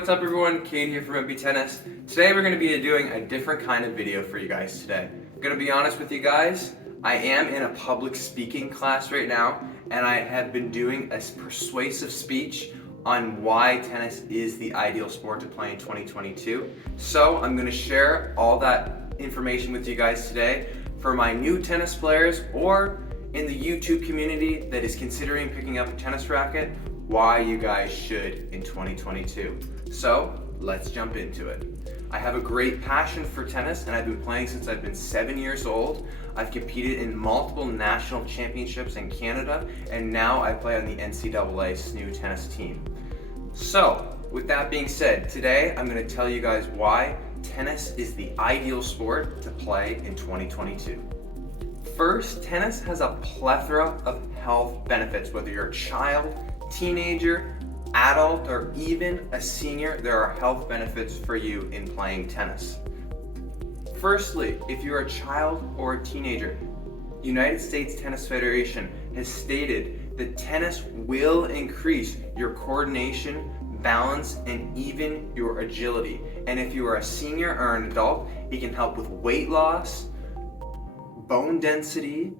what's up everyone? Kate here from MP Tennis. Today we're going to be doing a different kind of video for you guys today. I'm going to be honest with you guys, I am in a public speaking class right now, and I have been doing a persuasive speech on why tennis is the ideal sport to play in 2022. So I'm going to share all that information with you guys today for my new tennis players or in the YouTube community that is considering picking up a tennis racket, why you guys should in 2022. So let's jump into it. I have a great passion for tennis and I've been playing since I've been 7 years old. I've competed in multiple national championships in Canada, and now I play on the NCAA SNU tennis team. So with that being said, today I'm going to tell you guys why tennis is the ideal sport to play in 2022. First, tennis has a plethora of health benefits. Whether you're a child, teenager, adult, or even a senior, there are health benefits for you in playing tennis. Firstly, if you're a child or a teenager, United States Tennis Federation has stated that tennis will increase your coordination, balance, and even your agility. And if you are a senior or an adult, it can help with weight loss, bone density,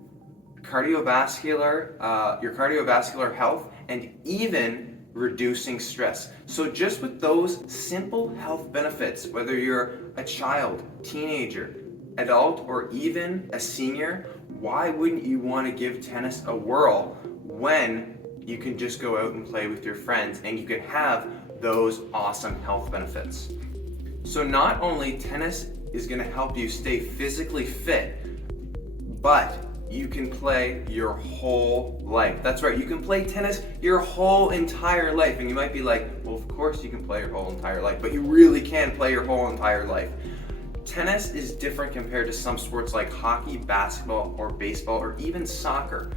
your cardiovascular health, and even reducing stress. So just with those simple health benefits, whether you're a child, teenager, adult, or even a senior, why wouldn't you want to give tennis a whirl when you can just go out and play with your friends and you can have those awesome health benefits? So not only tennis is going to help you stay physically fit, but you can play your whole life. That's right, you can play tennis your whole entire life. And you might be like, well, of course you can play your whole entire life, but you really can play your whole entire life. Tennis is different compared to some sports like hockey, basketball, or baseball, or even soccer.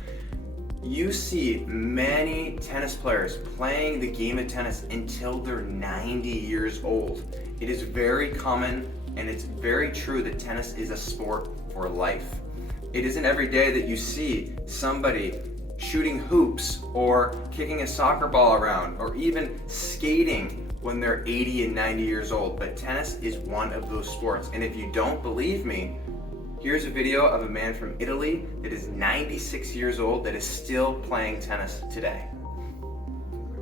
You see many tennis players playing the game of tennis until they're 90 years old. It is very common, and it's very true that tennis is a sport for life. It isn't every day that you see somebody shooting hoops or kicking a soccer ball around or even skating when they're 80 and 90 years old, but tennis is one of those sports. And if you don't believe me, here's a video of a man from Italy that is 96 years old that is still playing tennis today.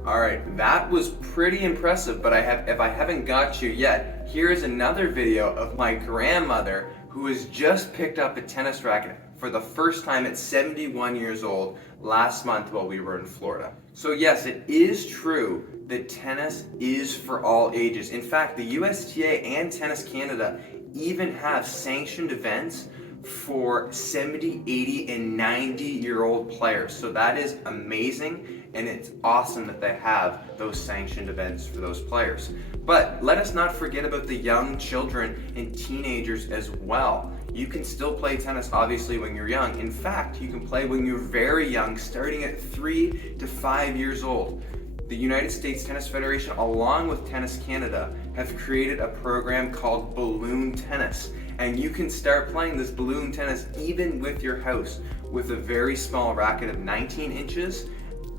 All right, that was pretty impressive, but if I haven't got you yet, here's another video of my grandmother who has just picked up a tennis racket for the first time at 71 years old last month while we were in Florida. So yes, it is true that tennis is for all ages. In fact, the USTA and Tennis Canada even have sanctioned events for 70, 80, and 90-year-old players. So that is amazing, and it's awesome that they have those sanctioned events for those players. But let us not forget about the young children and teenagers as well. You can still play tennis obviously when you're young. In fact, you can play when you're very young, starting at 3 to 5 years old. The United States Tennis Federation, along with Tennis Canada, have created a program called balloon tennis. And you can start playing this balloon tennis even with your house with a very small racket of 19 inches.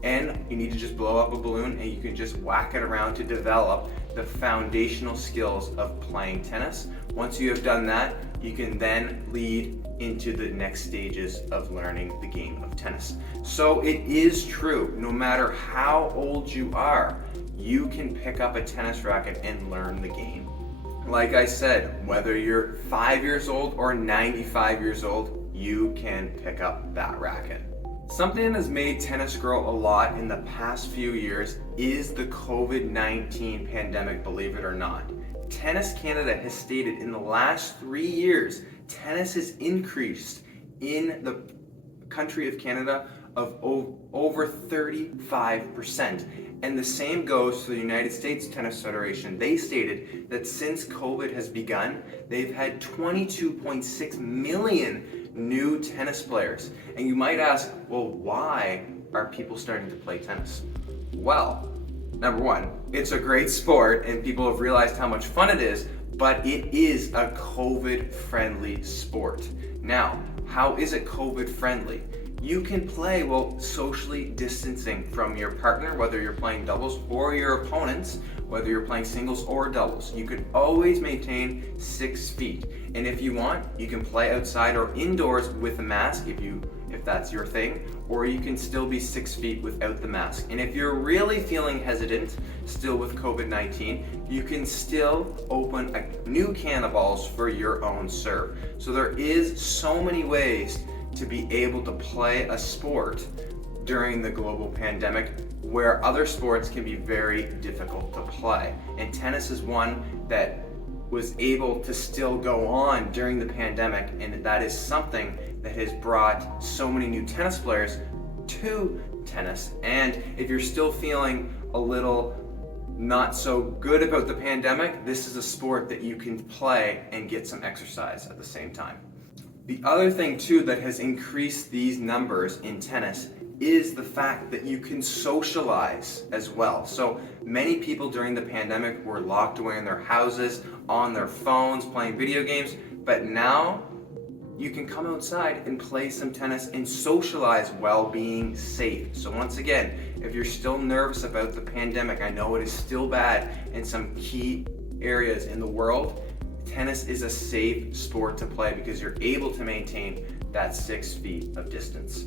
And you need to just blow up a balloon and you can just whack it around to develop the foundational skills of playing tennis. Once you have done that, you can then lead into the next stages of learning the game of tennis. So it is true, no matter how old you are, you can pick up a tennis racket and learn the game. Like I said, whether you're 5 years old or 95 years old, you can pick up that racket. Something that has made tennis grow a lot in the past few years is the COVID-19 pandemic, believe it or not. Tennis Canada has stated in the last 3 years, tennis has increased in the country of Canada of over 35%. And the same goes to the United States Tennis Federation. They stated that since COVID has begun, they've had 22.6 million new tennis players. And you might ask, well, why are people starting to play tennis? Well, number one, it's a great sport and people have realized how much fun it is, but it is a COVID-friendly sport. Now, how is it COVID-friendly? you can play while socially distancing from your partner, whether you're playing doubles, or your opponents, whether you're playing singles or doubles. You can always maintain 6 feet. And if you want, you can play outside or indoors with a mask if that's your thing, or you can still be 6 feet without the mask. And if you're really feeling hesitant still with COVID-19, you can still open a new can of balls for your own serve. So there is so many ways to be able to play a sport during the global pandemic where other sports can be very difficult to play. And tennis is one that was able to still go on during the pandemic, and that is something that has brought so many new tennis players to tennis. And if you're still feeling a little not so good about the pandemic, this is a sport that you can play and get some exercise at the same time. The other thing too that has increased these numbers in tennis is the fact that you can socialize as well. So many people during the pandemic were locked away in their houses, on their phones, playing video games, but now you can come outside and play some tennis and socialize while being safe. So once again, if you're still nervous about the pandemic, I know it is still bad in some key areas in the world, tennis is a safe sport to play because you're able to maintain that 6 feet of distance.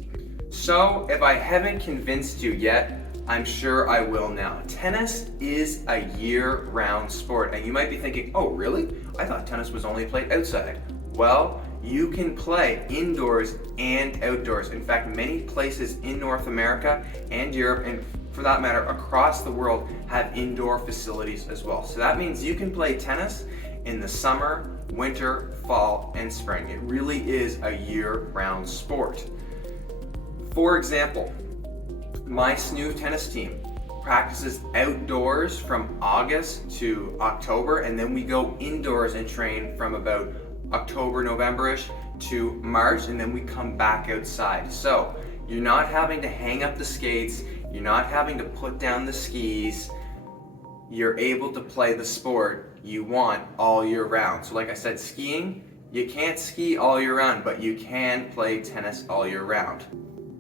So if I haven't convinced you yet, I'm sure I will now. Tennis is a year-round sport, and you might be thinking, oh really? I thought tennis was only played outside. Well, you can play indoors and outdoors. In fact, many places in North America and Europe, and for that matter across the world, have indoor facilities as well. So that means you can play tennis in the summer, winter, fall, and spring. It really is a year-round sport. For example, my SNU tennis team practices outdoors from August to October, and then we go indoors and train from about October, November-ish to March, and then we come back outside. So you're not having to hang up the skates, you're not having to put down the skis, you're able to play the sport you want all year round. So like I said, skiing, you can't ski all year round, but you can play tennis all year round.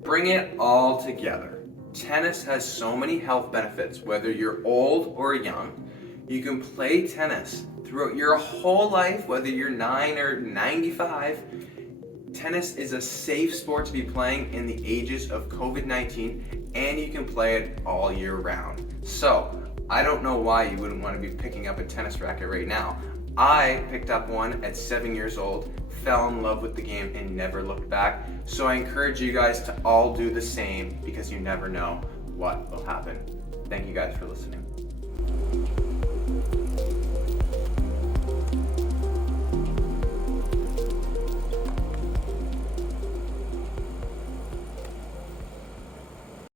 Bring it all together. Tennis has so many health benefits, whether you're old or young. You can play tennis throughout your whole life, whether you're 9 or 95. Tennis is a safe sport to be playing in the ages of COVID-19, and you can play it all year round. So, I don't know why you wouldn't want to be picking up a tennis racket right now. I picked up one at 7 years old, fell in love with the game, and never looked back. So I encourage you guys to all do the same because you never know what will happen. Thank you guys for listening.